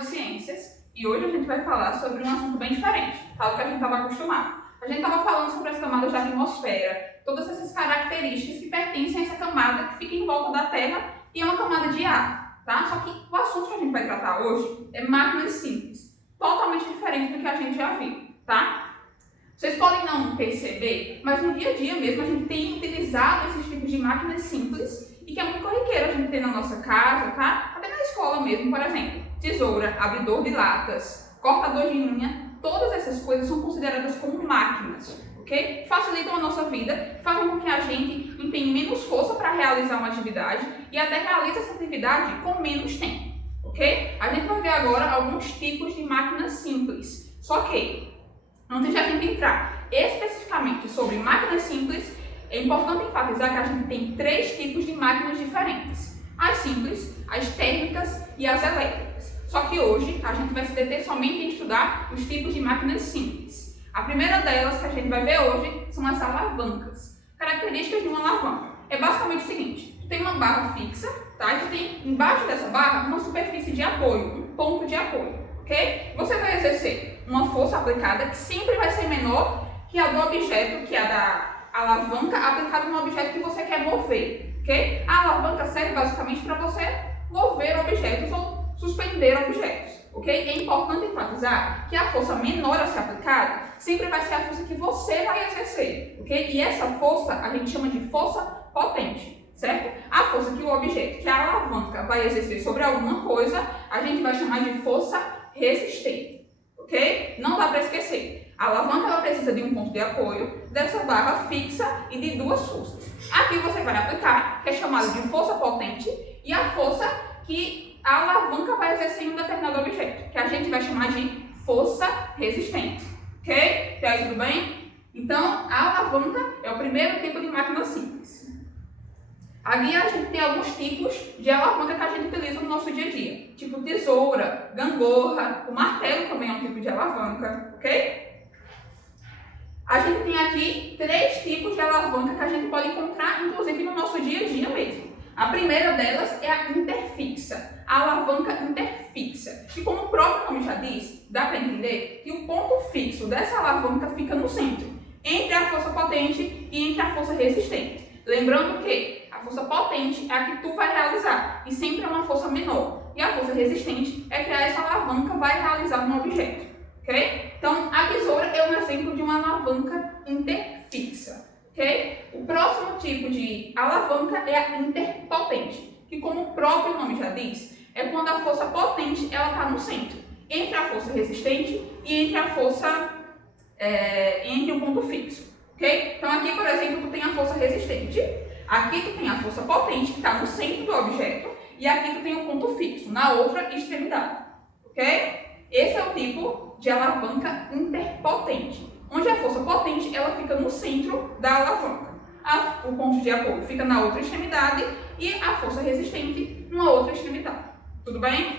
de ciências e hoje a gente vai falar sobre um assunto bem diferente, algo que a gente estava acostumado. A gente estava falando sobre as camadas da atmosfera, todas essas características que pertencem a essa camada que fica em volta da Terra e é uma camada de ar, tá? Só que o assunto que a gente vai tratar hoje é máquinas simples, totalmente diferente do que a gente já viu, tá? Vocês podem não perceber, mas no dia a dia mesmo a gente tem utilizado esses tipos de máquinas simples e que é muito corriqueiro a gente ter na nossa casa, tá? Até na escola mesmo, por exemplo, tesoura, abridor de latas, cortador de unha, todas essas coisas são consideradas como máquinas, ok? Facilitam a nossa vida, fazem com que a gente empenhe menos força para realizar uma atividade e até realize essa atividade com menos tempo, ok? A gente vai ver agora alguns tipos de máquinas simples, só que antes de a gente entrar especificamente sobre máquinas simples, é importante enfatizar que a gente tem 3 tipos de máquinas diferentes. As simples, as térmicas e as elétricas. Só que hoje a gente vai se deter somente em estudar os tipos de máquinas simples. A primeira delas que a gente vai ver hoje são as alavancas. Características de uma alavanca. É basicamente o seguinte, tu tem uma barra fixa, tá? E tu tem embaixo dessa barra uma superfície de apoio, um ponto de apoio, ok? Você vai exercer uma força aplicada que sempre vai ser menor que a do objeto, que é a da alavanca aplicada no objeto que você quer mover, ok? A alavanca serve basicamente para você mover objetos ou suspender objetos, ok? É importante enfatizar que a força menor a ser aplicada sempre vai ser a força que você vai exercer, ok? E essa força a gente chama de força potente, certo? A força que o objeto, que a alavanca vai exercer sobre alguma coisa, a gente vai chamar de força resistente, ok? Não dá para esquecer. A alavanca ela precisa de um ponto de apoio, dessa barra fixa e de 2 forças. Aqui você vai aplicar, que é chamado de força potente, e a força que a alavanca vai exercer em um determinado objeto, que a gente vai chamar de força resistente. Ok? Tá aí tudo bem? Então, a alavanca é o primeiro tipo de máquina simples. Aqui a gente tem alguns tipos de alavanca que a gente utiliza no nosso dia a dia, tipo tesoura, gangorra, o martelo também é um tipo de alavanca, ok? A gente tem aqui 3 tipos de alavanca que a gente pode encontrar, inclusive no nosso dia a dia mesmo. A primeira delas é a interfixa, a alavanca interfixa. E como o próprio nome já diz, dá para entender que o ponto fixo dessa alavanca fica no centro, entre a força potente e entre a força resistente. Lembrando que a força potente é a que tu vai realizar e sempre é uma força menor. E a força resistente é que essa alavanca vai realizar um objeto. Ok? Então, a tesoura é um exemplo de uma alavanca interfixa. Ok? O próximo tipo de alavanca é a interpotente, que como o próprio nome já diz, é quando a força potente está no centro, entre a força resistente e entre a força, entre o ponto fixo. Ok? Então, aqui, por exemplo, tu tem a força resistente, aqui tu tem a força potente, que está no centro do objeto, e aqui tu tem o ponto fixo, na outra extremidade. Ok? Esse é o tipo de alavanca interpotente, onde a força potente ela fica no centro da alavanca. O ponto de apoio fica na outra extremidade e a força resistente numa outra extremidade. Tudo bem?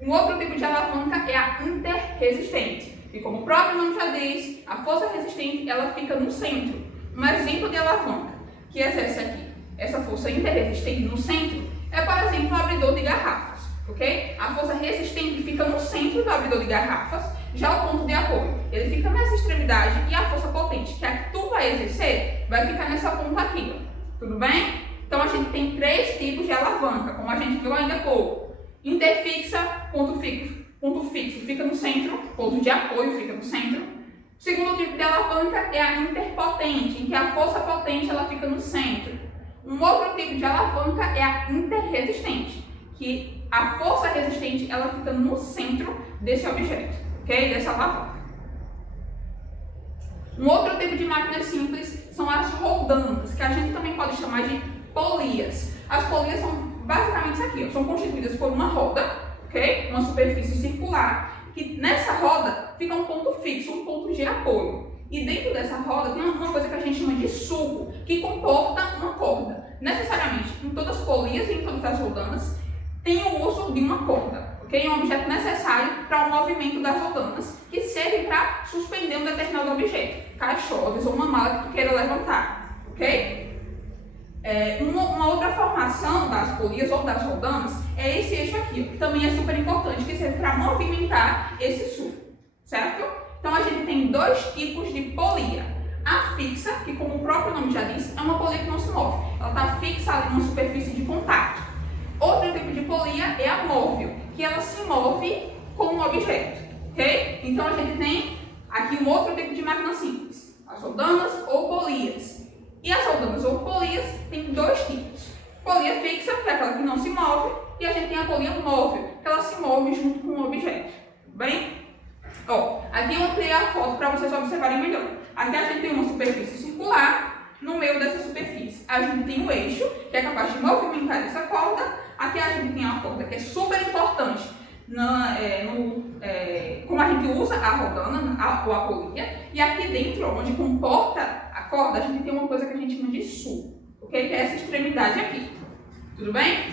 Um outro tipo de alavanca é a interresistente. E como o próprio nome já diz, a força resistente ela fica no centro. Um exemplo de alavanca que exerce aqui essa força interresistente no centro é, por exemplo, o abridor de garrafas. Okay? A força resistente fica no centro do abridor de garrafas, já o ponto de apoio, ele fica nessa extremidade e a força potente, que é a que tu vai exercer, vai ficar nessa ponta aqui, ó. Tudo bem? Então a gente tem 3 tipos de alavanca, como a gente viu ainda há pouco. Interfixa, ponto fixo fica no centro, ponto de apoio fica no centro. O segundo tipo de alavanca é a interpotente, em que a força potente ela fica no centro. Um outro tipo de alavanca é a interresistente, que a força resistente ela fica no centro desse objeto, ok? Dessa alavanca. Um outro tipo de máquinas simples são as roldanas, que a gente também pode chamar de polias. As polias são basicamente isso aqui, ó, são constituídas por uma roda, ok? Uma superfície circular, que nessa roda fica um ponto fixo, um ponto de apoio. E dentro dessa roda tem uma coisa que a gente chama de sulco, que comporta uma corda. Necessariamente, em todas as polias e em todas as roldanas, tem o uso de uma corda, ok? É um objeto necessário para o movimento das roldanas, que serve para suspender um determinado objeto, caixotes ou uma mala que tu queira levantar, ok? Uma outra formação das polias ou das roldanas é esse eixo aqui, que também é super importante, que serve para para movimentar esse suco, certo? Então a gente tem dois tipos de polia. A fixa, que como o próprio nome já diz, é uma polia que não se move. Ela está fixa ali numa superfície de contato. Outro tipo de polia é a móvel, que ela se move com um objeto, ok? Então a gente tem aqui um outro tipo de máquina simples, as roldanas ou polias. E as roldanas ou polias tem dois tipos. Polia fixa, que é aquela que não se move, e a gente tem a polia móvel, que ela se move junto com o objeto. Tudo bem? Ó, aqui eu ampliei a foto para vocês observarem melhor. Aqui a gente tem uma superfície circular, no meio dessa superfície a gente tem o eixo, que é capaz de movimentar essa corda. Aqui a gente tem uma corda que é super importante, como a gente usa a rodana ou a polia. E aqui dentro, onde comporta a corda, a gente tem uma coisa que a gente chama de sul, ok? Que é essa extremidade aqui. Tudo bem?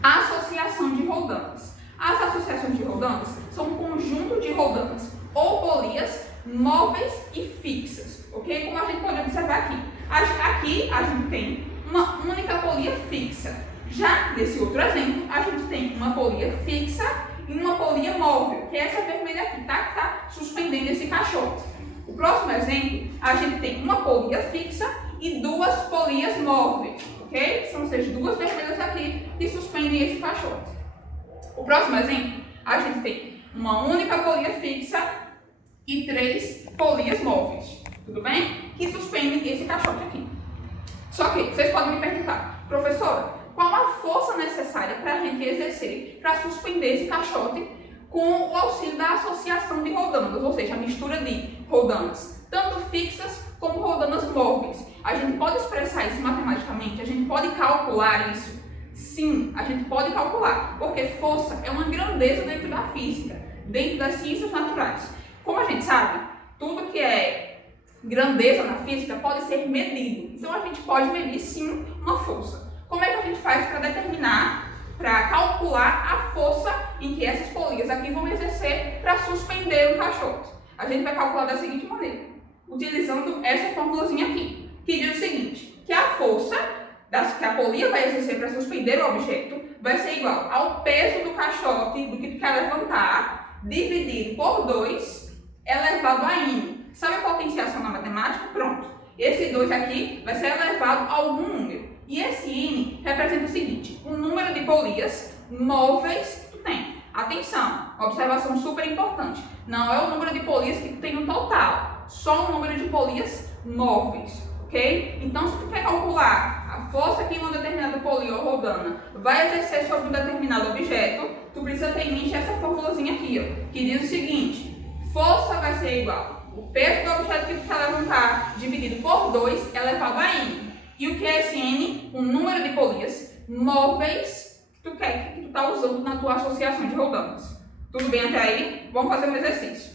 Associação de roldanas. As associações de roldanas são um conjunto de roldanas ou polias móveis e fixas, ok? Como a gente pode observar aqui. Aqui a gente tem uma única polia fixa. Já nesse outro exemplo, a gente tem uma polia fixa e uma polia móvel, que é essa vermelha aqui, tá? Que está suspendendo esse caixote. O próximo exemplo, a gente tem uma polia fixa e duas polias móveis, ok? São essas duas vermelhas aqui que suspendem esse caixote. O próximo exemplo, a gente tem uma única polia fixa e três polias móveis, tudo bem? Que suspendem esse caixote aqui. Só que vocês podem me perguntar, professora, qual a força necessária para a gente exercer para suspender esse caixote com o auxílio da associação de roldanas, ou seja, a mistura de roldanas, tanto fixas como roldanas móveis. A gente pode expressar isso matematicamente? A gente pode calcular isso? Sim, a gente pode calcular, porque força é uma grandeza dentro da física, dentro das ciências naturais. Como a gente sabe, tudo que é grandeza na física pode ser medido. Então a gente pode medir sim uma força. Como é que a gente faz para determinar, para calcular a força em que essas polias aqui vão exercer para suspender o caixote? A gente vai calcular da seguinte maneira, utilizando essa formulazinha aqui, que diz o seguinte, que a força que a polia vai exercer para suspender o objeto vai ser igual ao peso do caixote, do que tu quer levantar, dividido por 2, elevado a n. Sabe a potenciação na matemática? Pronto. Esse 2 aqui vai ser elevado a algum número. E esse n representa o seguinte, o número de polias móveis que tu tem. Atenção, observação super importante. Não é o número de polias que tu tem no total, só o número de polias móveis, ok? Então, se tu quer calcular a força que uma determinada polia ou rodana vai exercer sobre um determinado objeto, tu precisa ter em mente essa formulazinha aqui, ó, que diz o seguinte, força vai ser igual o peso do objeto que tu quer levantar dividido por 2 elevado a n. E o que é esse n? O número de polias móveis que tu quer, que tu está usando na tua associação de roldanas. Tudo bem até aí? Vamos fazer um exercício.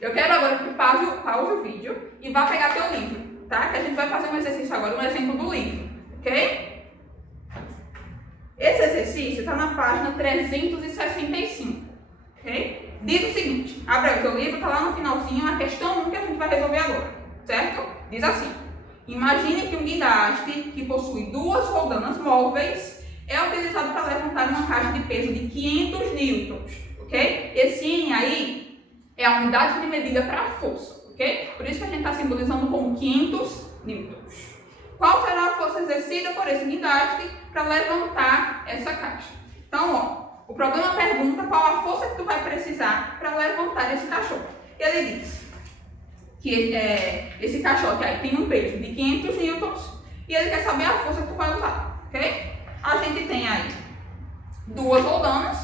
Eu quero agora que tu pause o vídeo e vá pegar teu livro, tá? Que a gente vai fazer um exercício agora, um exemplo do livro, ok? Esse exercício está na página 365, ok? Diz o seguinte, abre aí o teu livro, está lá no finalzinho, a questão 1 que a gente vai resolver agora, certo? Diz assim, imagine que um guindaste que possui duas roldanas móveis é utilizado para levantar uma caixa de peso de 500 newtons, ok? Esse N aí é a unidade de medida para a força, ok? Por isso que a gente está simbolizando como 500 newtons. Qual será a força exercida por esse guindaste para levantar essa caixa? Então, ó, o problema pergunta qual a força que tu vai precisar para levantar esse caixote. Ele diz que esse caixote aí tem um peso de 500 newtons e ele quer saber a força que tu vai usar, ok? A gente tem aí duas roldanas,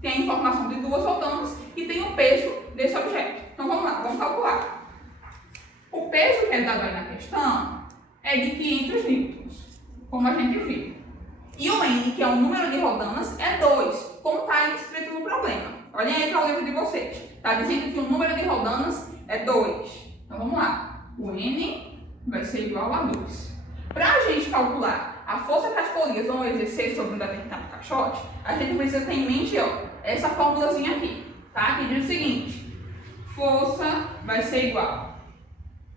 tem a informação de duas roldanas e tem o peso desse objeto. Então vamos lá, vamos calcular. O peso que é dado aí na questão é de 500 newtons, como a gente viu. E o N, que é o número de rodanas, é 2, como está aí escrito no problema. Olhem aí para o livro de vocês. Está dizendo que o número de rodanas é 2. Então vamos lá. O N vai ser igual a 2. Para a gente calcular a força que as polias vão exercer sobre um determinado caixote, a gente precisa ter em mente, ó, essa formulazinha aqui, tá? Que diz o seguinte, força vai ser igual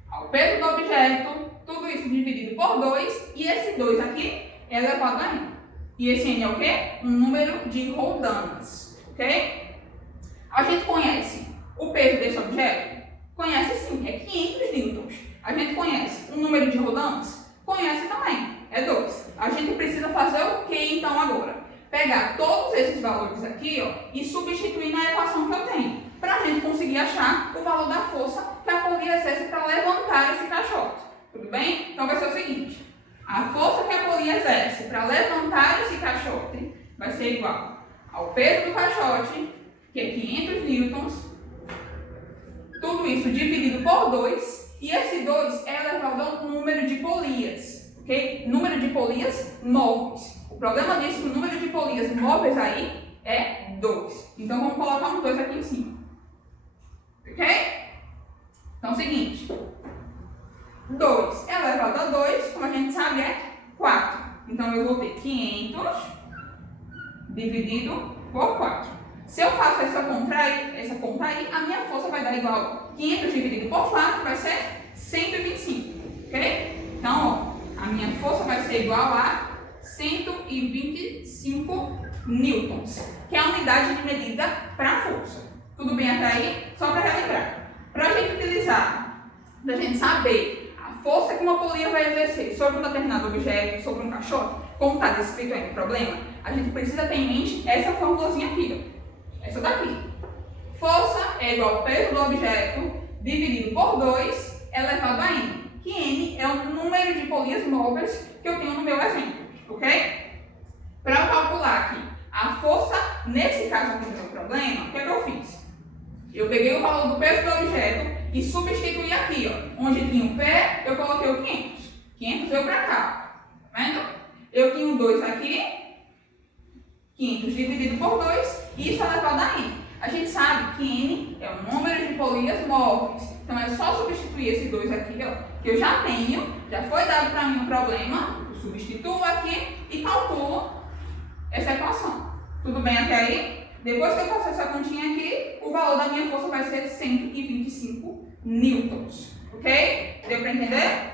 ao peso do objeto, tudo isso dividido por 2, e esse 2 aqui é elevado a n. E esse N é o quê? Um número de rodanas, ok? A gente conhece o peso desse objeto? Conhece sim, é 500 newtons. A gente conhece o número de rodanas? Conhece também, é 2. A gente precisa fazer o que então agora? Pegar todos esses valores aqui, ó, e substituir na equação que eu tenho, para a gente conseguir achar o valor da força que a polia exerce para levantar esse caixote. Tudo bem? Então vai ser o seguinte, a força que a polia exerce para levantar esse caixote vai ser igual ao peso do caixote, que é 500 newtons, tudo isso dividido por 2, e esse 2 é elevado ao número de polias, ok? Número de polias móveis. O problema disso é que o número de polias móveis aí é 2. Então vamos colocar um 2 aqui em cima. Ok? Então é o seguinte. 2 elevado a 2, como a gente sabe, é 4. Então eu vou ter 500 dividido por 4. Se eu faço essa conta aí, a minha força vai dar igual a 500 dividido por 4, vai ser 125. Ok? Então, ó, a minha força vai ser igual a 125 newtons, que é a unidade de medida para a força. Tudo bem até aí? Só para relembrar. Para a gente utilizar, para a gente saber a força que uma polia vai exercer sobre um determinado objeto, sobre um caixote, como está descrito aí no problema, a gente precisa ter em mente essa formulazinha aqui, ó. Essa daqui. Força é igual ao peso do objeto dividido por 2 elevado a N. Que N é o número de polias móveis que eu tenho no meu exemplo. Ok? Para eu calcular aqui a força, nesse caso aqui do meu problema, o que é que eu fiz? Eu peguei o valor do peso do objeto e substituí aqui, ó. Onde tinha o pé, eu coloquei o 500. 500 veio para cá. Tá vendo? Eu tinha o 2 aqui. 500 dividido por 2, e isso é elevado a N. A gente sabe que N é o número de polias móveis. Então é só substituir esse 2 aqui, ó, que eu já tenho, já foi dado para mim um problema, eu substituo aqui e calculo essa equação. Tudo bem até aí? Depois que eu faço essa continha aqui, o valor da minha força vai ser 125 newtons. Ok? Deu para entender?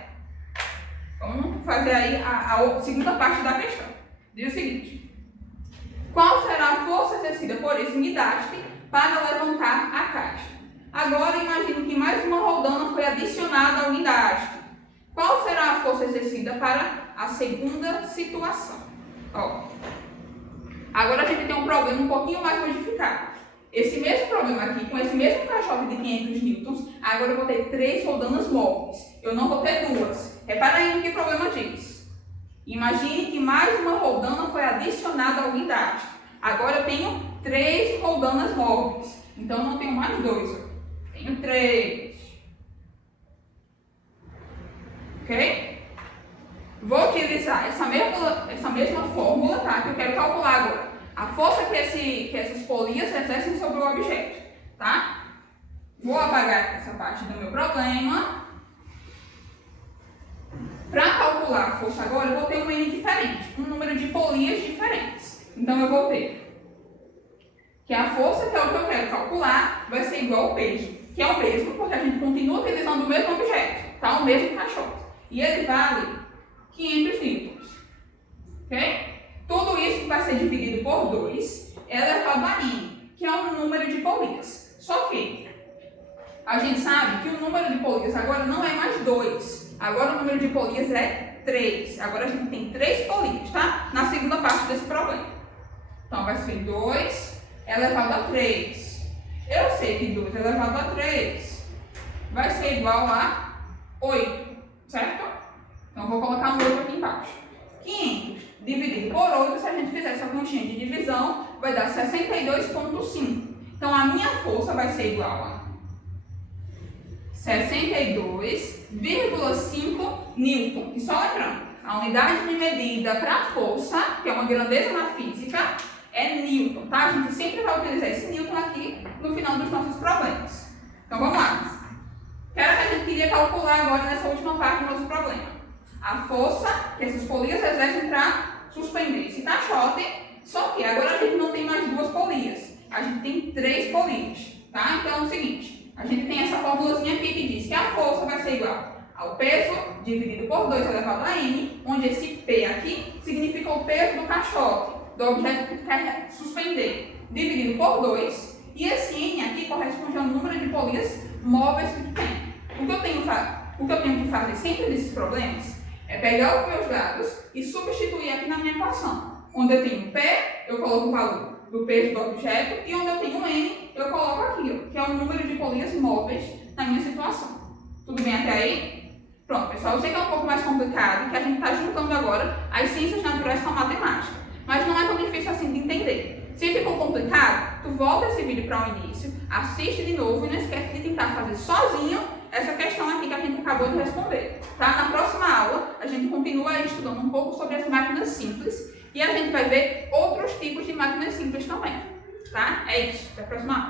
Vamos fazer aí a segunda parte da questão. Diz o seguinte. Qual será a força exercida por esse guindaste para levantar a caixa? Agora imagine que mais uma rodana foi adicionada ao guindaste. Qual será a força exercida para a segunda situação? Ó, agora a gente tem um problema um pouquinho mais modificado. Esse mesmo problema aqui, com esse mesmo caixote de 500 newtons, agora eu vou ter 3 rodanas móveis. Eu não vou ter 2. Repara aí no que o problema diz. Imagine que mais uma rodana foi adicionada ao guindaste. Agora eu tenho 3 rodanas móveis. Então eu não tenho mais 2. Tenho 3. Ok? Vou utilizar essa mesma fórmula, tá? Que eu quero calcular agora. A força que essas polias exercem sobre o objeto. Tá? Vou apagar essa parte do meu problema. Para calcular a força agora, eu vou ter um N diferente, um número de polias diferentes. Então, eu vou ter que a força, que é o que eu quero calcular, vai ser igual ao peso, que é o mesmo, porque a gente continua utilizando o mesmo objeto, tá? O mesmo caixote. E ele vale 500 newtons. Ok? Tudo isso vai ser dividido por 2, elevado a N, que é o número de polias. Só que a gente sabe que o número de polias agora não é mais 2. Agora o número de polias é 3. Agora a gente tem 3 polias, tá? Na segunda parte desse problema. Então vai ser 2 elevado a 3. Eu sei que 2 elevado a 3 vai ser igual a 8, certo? Então vou colocar um 8 aqui embaixo. 500 dividido por 8, se a gente fizer essa continha de divisão, vai dar 62,5. Então a minha força vai ser igual a 62,5 newton. E só lembrando, a unidade de medida para a força, que é uma grandeza na física, é newton, tá? A gente sempre vai utilizar esse newton aqui no final dos nossos problemas. Então vamos lá. Que era que a gente queria calcular agora nessa última parte do nosso problema. A força que essas polias exercem para suspender esse caixote, só que agora a gente não tem mais 2 polias, a gente tem 3 polias, tá? Então é o seguinte. A gente tem essa formulazinha aqui que diz que a força vai ser igual O peso dividido por 2 elevado a n, onde esse P aqui significa o peso do caixote, do objeto que quer suspender, dividido por 2, e esse n aqui corresponde ao número de polias móveis que tu tem. O que eu tenho que fazer sempre nesses problemas é pegar os meus dados e substituir aqui na minha equação. Onde eu tenho P, eu coloco o valor do peso do objeto, e onde eu tenho N, eu coloco aqui, que é o número de polias móveis na minha situação. Tudo bem até aí? Pronto, pessoal, eu sei que é um pouco mais complicado, que a gente está juntando agora as ciências naturais com a matemática, mas não é tão difícil assim de entender. Se ficou complicado, tu volta esse vídeo para o início, assiste de novo e não esquece de tentar fazer sozinho essa questão aqui que a gente acabou de responder. Tá? Na próxima aula, a gente continua estudando um pouco sobre as máquinas simples e a gente vai ver outros tipos de máquinas simples também. Tá? É isso. Até a próxima aula.